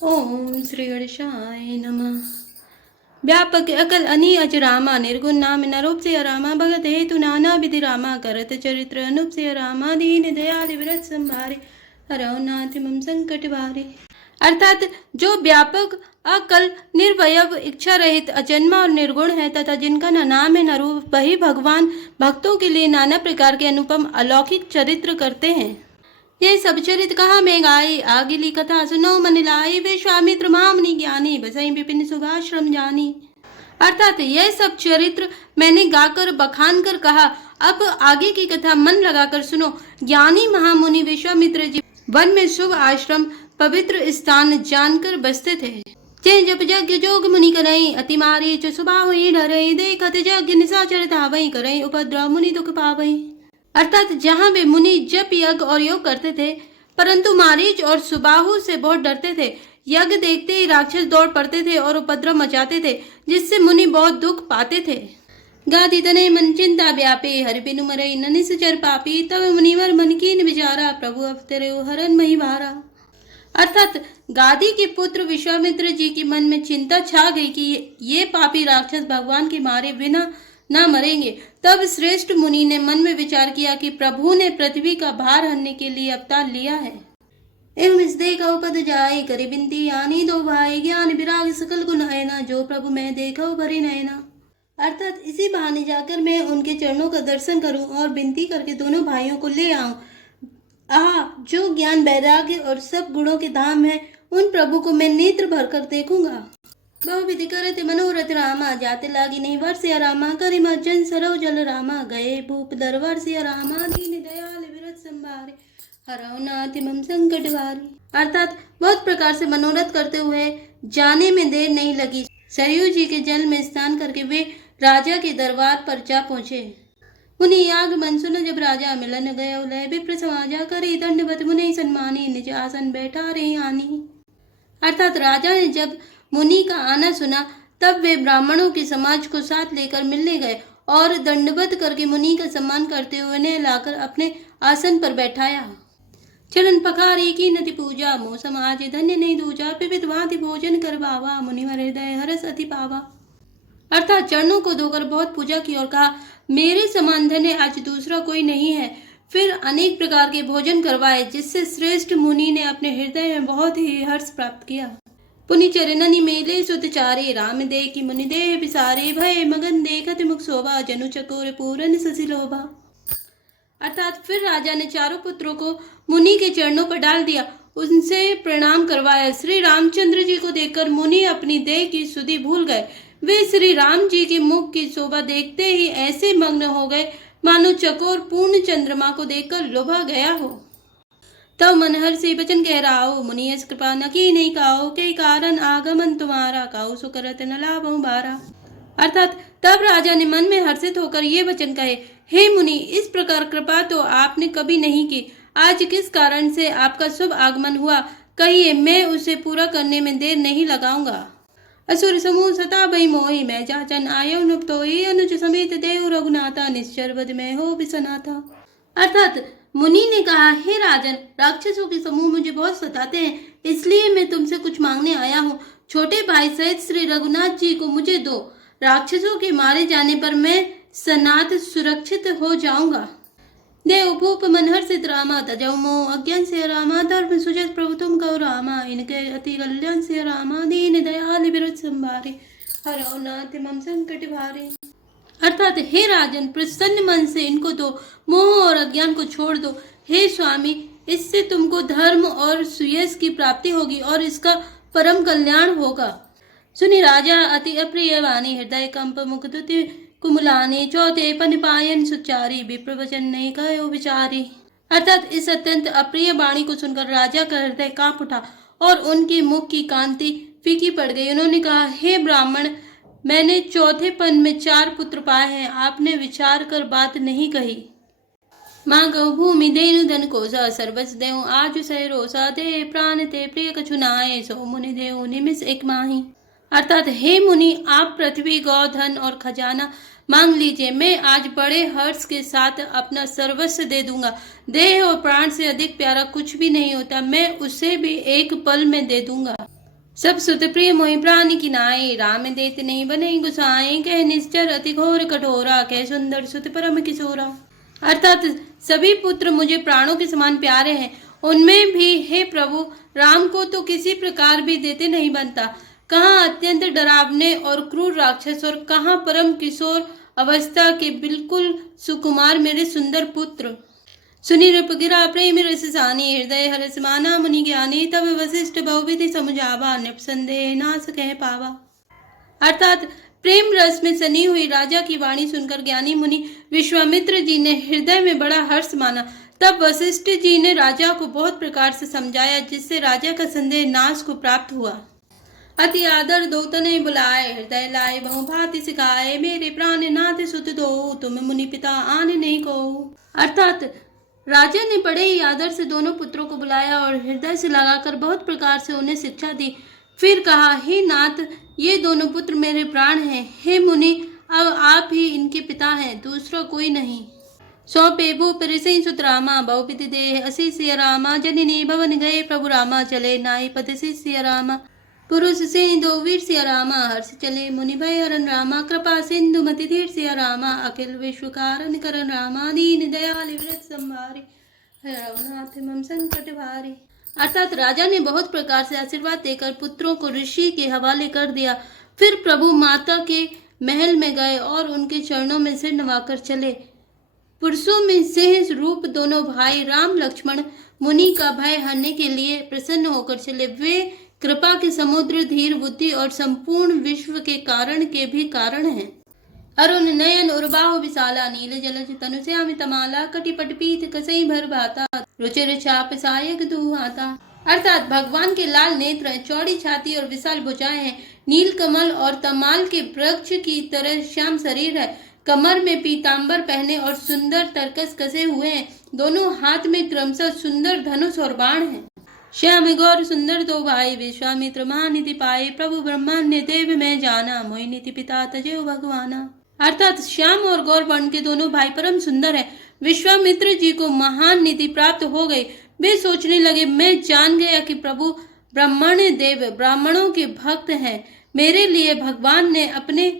ओम श्री गणेशाय नमः। व्यापक अकल अनि अज रामा निर्गुण नाम नरूप से रामा भगत हेतु नाना विधि रामा करत चरित्र अनुप से रामा दीन दयाल विरत संभारे हरौ नाथ मम संकट भारे। अर्थात जो व्यापक अकल निर्वयव इच्छा रहित अजन्मा और निर्गुण है तथा जिनका न नाम है न रूप, वही भगवान भक्तों के लिए नाना प्रकार के अनुपम अलौकिक चरित्र करते हैं। ये सब चरित कहा में गाई, आगिली कथा सुनो मन लाई, विश्वामित्र महामुनि ज्ञानी बसई विपिन शुभाश्रम जानी। अर्थात यह सब चरित्र मैंने गाकर बखान कर कहा, अब आगे की कथा मन लगाकर सुनो। ज्ञानी महामुनि विश्वामित्र जी वन में शुभ आश्रम पवित्र स्थान जानकर बसते थे। जे जप यज्ञ जोग मुनि करई, अति मारी जो सुबह हुई डरई, देखत यज्ञ निशाचर धावई, करई उपद्रव मुनि दुख पावई। अर्थात जहाँ वे मुनि जप यज्ञ और योग करते थे, परंतु मारीच और सुबाहु से बहुत डरते थे। यज्ञ देखते ही राक्षस दौड़ पड़ते थे और उपद्रव मचाते थे, जिससे मुनि बहुत दुख पाते थे। गादी तने मन चिंता व्यापे, हरि बिनु मरई न निश्चर पापी, तब मुनिवर मन कीन विचारा, प्रभु अवतरे हरन मही भारा। अर्थात गादी के पुत्र विश्वामित्र जी के मन में चिंता छा गई कि ये पापी राक्षस भगवान के मारे बिना न मरेंगे। तब श्रेष्ठ मुनि ने मन में विचार किया कि प्रभु ने पृथ्वी का भार हरने के लिए अवतार लिया है। एवं इस देह का उपद जाए, करे बिनती आनी दो भाई, ज्ञान विराग सकल गुण आयना, जो प्रभु मैं देखो भरे नयना। अर्थात इसी बहाने जाकर मैं उनके चरणों का दर्शन करूं और विनती करके दोनों भाइयों को ले आऊं। जो ज्ञान वैराग्य और सब गुणों के धाम है, उन प्रभु को मैं नेत्र भरकर देखूंगा। बहुविधि करते मनोरथ रामा, जाते लागी नहीं वर्षिया रामा, करि मज्जन सरव जल रामा, गए भूप दरबार सिया रामा, दीन दयाल विरत संभारे हरौ नाथ मम संकट भारे। अर्थात बहुत प्रकार से मनोरथ करते हुए जाने में देर नहीं लगी। सरयू जी के जल में स्नान करके वे राजा के दरबार पर जा पहुंचे। मुनि आगमन सुन जब राजा मिलन गए, लय विप्र समाजा, करे दंडवत मुनि सन्मानी, निज आसन बैठा रे आनी। अर्थात राजा ने जब मुनि का आना सुना, तब वे ब्राह्मणों के समाज को साथ लेकर मिलने गए और दंडवत करके मुनि का सम्मान करते हुए उन्हें लाकर अपने आसन पर बैठाया। चरण पखारी की नति पूजा, मोह समाज धन्य नहीं दूजा, विविध भांति भोजन कर बावा, मुनि हृदय हरस अति पावा। अर्थात चरणों को धोकर बहुत पूजा की और कहा, मेरे समान धन्य आज दूसरा कोई नहीं है। फिर अनेक प्रकार के भोजन करवाए, जिससे श्रेष्ठ मुनि ने अपने हृदय में बहुत ही हर्ष प्राप्त किया। पुनि चरणनि मेले सुत चारे, राम दे की मुनि देह बिसारे, भय मगन देखत मुख शोभा, जनु चकोर पूरन ससी लोभा। अर्थात फिर राजा ने चारों पुत्रों को मुनि के चरणों पर डाल दिया, उनसे प्रणाम करवाया। श्री रामचंद्र जी को देखकर मुनि अपनी देह की सुधि भूल गए। वे श्री राम जी के मुख की शोभा देखते ही ऐसे मग्न हो गए मानो चकोर पूर्ण चंद्रमा को देखकर लुभा गया हो। तब मनहर से वचन कह रहा, मुनि यस कृपा न की नहीं काओ, के कारण आगमन तुम्हारा, काऊ सुकरत न लाभो बारा। अर्थात तब राजा ने मन में हर्षित होकर ये वचन कहे, हे मुनि, इस प्रकार कृपा तो आपने कभी नहीं की। आज किस कारण से आपका शुभ आगमन हुआ, कहिए, मैं उसे पूरा करने में देर नहीं लगाऊंगा। असुर समूह सता भई मोहि, मैं जाचन आयो नुप्तोहि, अनुज समेत देव रघुनाथा, निश्चर बद में हो बिसनाथा। अर्थात मुनि ने कहा, हे राजन, राक्षसों के समूह मुझे बहुत सताते हैं, इसलिए मैं तुमसे कुछ मांगने आया हूँ। छोटे भाई सहित श्री रघुनाथ जी को मुझे दो। राक्षसों के मारे जाने पर मैं सनात सुरक्षित हो जाऊंगा। देव भूप मनहर सिद्ध रामा, तजौ मोह अज्ञान से रामा, धर्म सुजस प्रभु तुम कहो रामा, इनके अति कल्याण से रामा, दीन दयाल विरत संभारे हरौ नाथ मम संकट भारे। अर्थात हे राजन, प्रसन्न मन से इनको दो, मोह और अज्ञान को छोड़ दो। हे स्वामी, इससे तुमको धर्म और सुयश की प्राप्ति होगी और इसका परम कल्याण होगा। सुनी राजा अति अप्रिय वाणी, हृदय कंप मुख दुति कुमलानी, चौथे पन पायन सुचारी, विप्र वचन नहीं कहो विचारी। अर्थात इस अत्यंत अप्रिय वाणी को सुनकर राजा का हृदय कांप उठा और उनकी मुख की कांति फीकी पड़ गई। उन्होंने कहा, हे ब्राह्मण, मैंने चौथे पन में 4 पुत्र पाए हैं, आपने विचार कर बात नहीं कही। माँ गौ भूमि देनु धन कोसा, सर्वस देव आज सह रोसा, दे प्राण ते प्रिय कछु नाए, सो मुनि देव निमिष एक माही। अर्थात हे मुनि, आप पृथ्वी गौ धन और खजाना मांग लीजिए, मैं आज बड़े हर्ष के साथ अपना सर्वस्व दे दूंगा। देह और प्राण से अधिक प्यारा कुछ भी नहीं होता, मैं उसे भी एक पल में दे दूंगा। सब सुत प्रिय मोहि प्राणी की नाई, राम देत नहीं बने गुसाए, कह निश्चर अति घोर कठोरा, कह सुंदर सुत परम किशोरा। अर्थात सभी पुत्र मुझे प्राणों के समान प्यारे हैं, उनमें भी हे प्रभु राम को तो किसी प्रकार भी देते नहीं बनता। कहाँ अत्यंत डरावने और क्रूर राक्षस और कहाँ परम किशोर अवस्था के बिल्कुल सुकुमार मेरे सुंदर पुत्र। सुनी नृपगिरा प्रेम रस सानी, हृदय हरस माना मुनि ज्ञानी, तब वशिष्ठ बहुविधि समुझावा, नृप संदेह नास कह पावा। अर्थात प्रेम रस में सनी हुई राजा की वाणी सुनकर ज्ञानी मुनि विश्वामित्र जी ने हृदय में बड़ा हर्ष माना। तब वशिष्ठ जी ने राजा को बहुत प्रकार से समझाया, जिससे राजा का संदेह नाश को प्राप्त हुआ। अति आदर दो तने बुलाए, हृदय लाए बहु भांति सिखाए, मेरे प्राण नाथ सुत दो, तुम मुनि पिता आने नहीं को। अर्थात राजा ने बड़े ही आदर से दोनों पुत्रों को बुलाया और हृदय से लगाकर बहुत प्रकार से उन्हें शिक्षा दी। फिर कहा, हे नाथ, ये दोनों पुत्र मेरे प्राण हैं। हे मुनि, अब आप ही इनके पिता हैं, दूसरा कोई नहीं। सौ पेबू परिसई सुत रामा, बहुविधि देह असी सिया रामा, जननी भवन गए प्रभु रामा, चले नाई पद सिया रामा, पुरुष से दो वीर सिया रामा, हर्ष चले मुनि भय हरन रामा, कृपा सिंधु मति धीर सिया रामा, अखिल विश्व कारण करन रामा, दीन दयाल व्रत संभारे, रघुनाथ मम संकट भारे। अर्थात राजा ने बहुत प्रकार से आशीर्वाद देकर पुत्रों को ऋषि के हवाले कर दिया। फिर प्रभु माता के महल में गए और उनके चरणों में सिर नवाकर चले। पुरुषों में सिंह रूप दोनों भाई राम लक्ष्मण मुनि का भय हरने के लिए प्रसन्न होकर चले। वे कृपा के समुद्र, धीर बुद्धि और संपूर्ण विश्व के कारण के भी कारण हैं। अरुण नयन उर्बाहु विशाला, नील जलज तनु श्याम तमाला, कटिपट पीत कसई भर भाता, रुचिर छाप सायक दुहाता। अर्थात भगवान के लाल नेत्र, चौड़ी छाती और विशाल भुजाएं हैं। नील कमल और तमाल के वृक्ष की तरह श्याम शरीर है। कमर में पीतांबर पहने और सुंदर तरकस कसे हुए हैं। दोनों हाथ में क्रमशः सुंदर धनुष और बाण हैं। श्याम गौर सुंदर दो भाई, विश्वामित्र महानिधि पाए, प्रभु ब्रह्माण्य देव में जाना, मोहि निधि पिता तजेव भगवाना। अर्थात श्याम और गौर वर्ण के दोनों भाई परम सुंदर हैं। विश्वामित्र जी को महान निधि प्राप्त हो गई। वे सोचने लगे, मैं जान गया कि प्रभु ब्रह्मण्य देव ब्राह्मणों के भक्त हैं। मेरे लिए भगवान ने अपने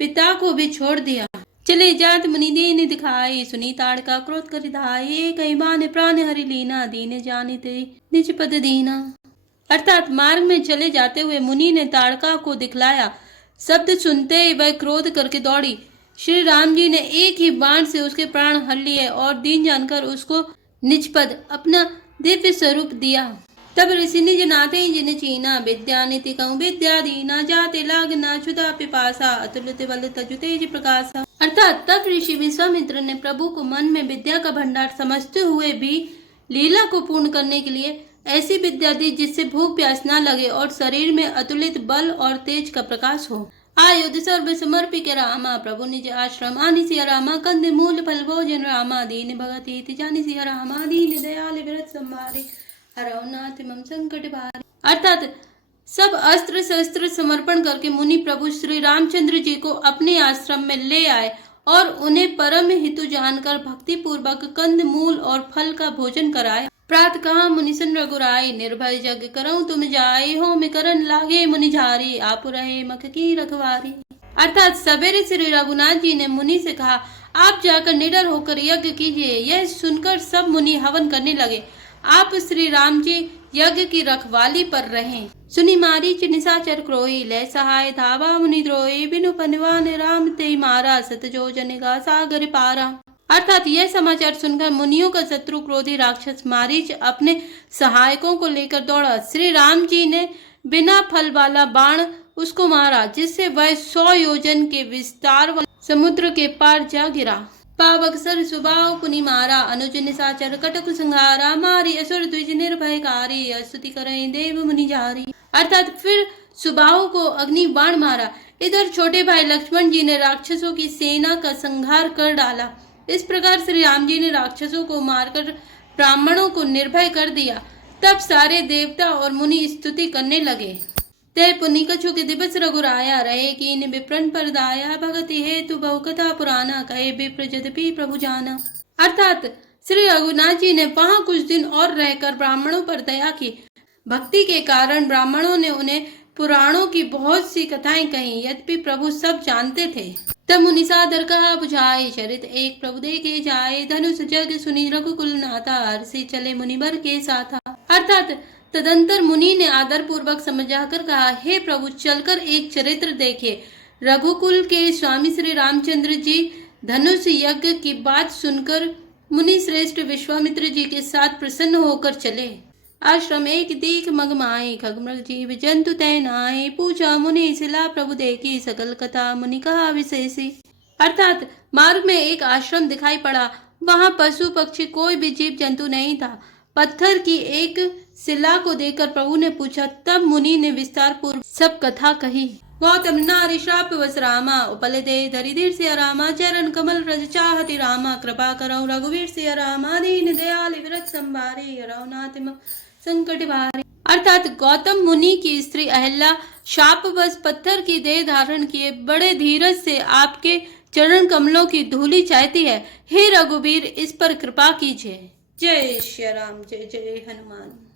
पिता को भी छोड़ दिया। चले जात मुनि दीन दिखाई, सुनी ताड़का क्रोध कर धाये, कई बाने प्राण हरि लीना, दीन जानी ते निज पद दीना। अर्थात मार्ग में चले जाते हुए मुनि ने ताड़का को दिखलाया। शब्द सुनते ही वह क्रोध करके दौड़ी। श्री राम जी ने एक ही बाण से उसके प्राण हर लिए और दीन जानकर उसको निज पद अपना दिव्य स्वरूप दिया। तब ऋषि निज नाते जिन चीना, विद्या नीति कहूँ विद्या दीना, जाते लागना क्षुधा पिपासा, अतुलित बल तजु तेज प्रकाशा। अर्थात तब ऋषि विश्वामित्र ने प्रभु को मन में विद्या का भंडार समझते हुए भी लीला को पूर्ण करने के लिए ऐसी विद्या दी जिससे भूख प्यास न लगे और शरीर में अतुलित बल और तेज का प्रकाश हो। आयुध सर्व समर्पि के रामा, प्रभु निज आश्रम आनि सिया रामा, कंद मूल फल भोजन रामा, दीन भगत हित जानि सिया रामा, दीन दयाल व्रत संभारे, हरनाथ मम संकट भारे। अर्थात सब अस्त्र शस्त्र समर्पण करके मुनि प्रभु श्री रामचंद्र जी को अपने आश्रम में ले आए और उन्हें परम हितु जानकर भक्ति पूर्वक कंद मूल और फल का भोजन कराया। प्रात कहा मुनि सन रघुराई, निर्भय जग करऊं तुम जाए, हो में करन लागे मुनि झारी, आप रहे मख की रखवारी। अर्थात सवेरे श्री रघुनाथ जी ने मुनि से कहा, आप जाकर निडर होकर यज्ञ कीजिए। यह सुनकर सब मुनि हवन करने लगे। आप श्री राम जी यज्ञ की रखवाली पर रहें। सुनि मारीच निशाचर क्रोई, ले सहाय धावा मुनि द्रोही, बिनु पनवान राम ते मारा, सत जो जनेगा सागर पारा। अर्थात यह समाचार सुनकर मुनियों का शत्रु क्रोधी राक्षस मारीच अपने सहायकों को लेकर दौड़ा। श्री राम जी ने बिना फल वाला बाण उसको मारा, जिससे वह 100 योजन के विस्तार वाले समुद्र के पार जा गिरा। पावक सर सुबाव पुनि मारा, अनुज निशाचर कटक संहारा, मारी असुर द्विज निर्भयकारी, स्तुति करें देव मुनि जारी। अर्थात फिर सुबाहु को अग्नि बाण मारा। इधर छोटे भाई लक्ष्मण जी ने राक्षसों की सेना का संहार कर डाला। इस प्रकार श्री राम जी ने राक्षसों को मारकर ब्राह्मणों को निर्भय कर दिया। तब सारे देवता और मुनि स्तुति करने लगे। तय पुनि कछु के दिवस रघुराया, रहे कीन विप्रन पर दाया, भगति हेतु बहु कथा पुराना, कहे विप्र यद्यपि प्रभु जाना। अर्थात श्री रघुनाथ जी ने वहां कुछ दिन और रहकर ब्राह्मणों पर दया की। भक्ति के कारण ब्राह्मणों ने उन्हें पुराणों की बहुत सी कथाएं कही, यद्यपि प्रभु सब जानते थे। तब मुनि सादर कहा बुझाए, चरित एक प्रभु देखे जाए, धनुष जग सुनी रघुकुल नाथा, हर्षि चले मुनिवर के साथा। अर्थात तदंतर मुनि ने आदर पूर्वक समझाकर कहा, हे प्रभु, चलकर एक चरित्र देखे। रघुकुल के स्वामी श्री रामचंद्र जी धनुष यज्ञ की बात सुनकर मुनि श्रेष्ठ विश्वामित्र जी के साथ प्रसन्न होकर चले। आश्रम एक दीख मगमाए, खगमृग जीव जंतु तैनाए, पूछा मुनि शिला प्रभु देखी, सकल कथा मुनि कहा विशेषी। अर्थात मार्ग में एक आश्रम दिखाई पड़ा, वहां पशु पक्षी कोई भी जीव जंतु नहीं था। पत्थर की एक शिला को देखकर प्रभु ने पूछा, तब मुनि ने विस्तार पूर्वक सब कथा कही। गौतम नारी श्राप वस रामा, उपल दे धरिधीर से रामा, चरण कमल रज चाहति रामा, कृपा करो रघुवीर से रामा, दीन दयाल विरत संभारे, रघुनाथ संकट भारे। अर्थात गौतम मुनि की स्त्री अहल्या शापवश पत्थर की देह धारण किए बड़े धीरज से आपके चरण कमलों की धूलि चाहती है। हे रघुवीर, इस पर कृपा कीजिए। जय श्री राम, जय जय हनुमान।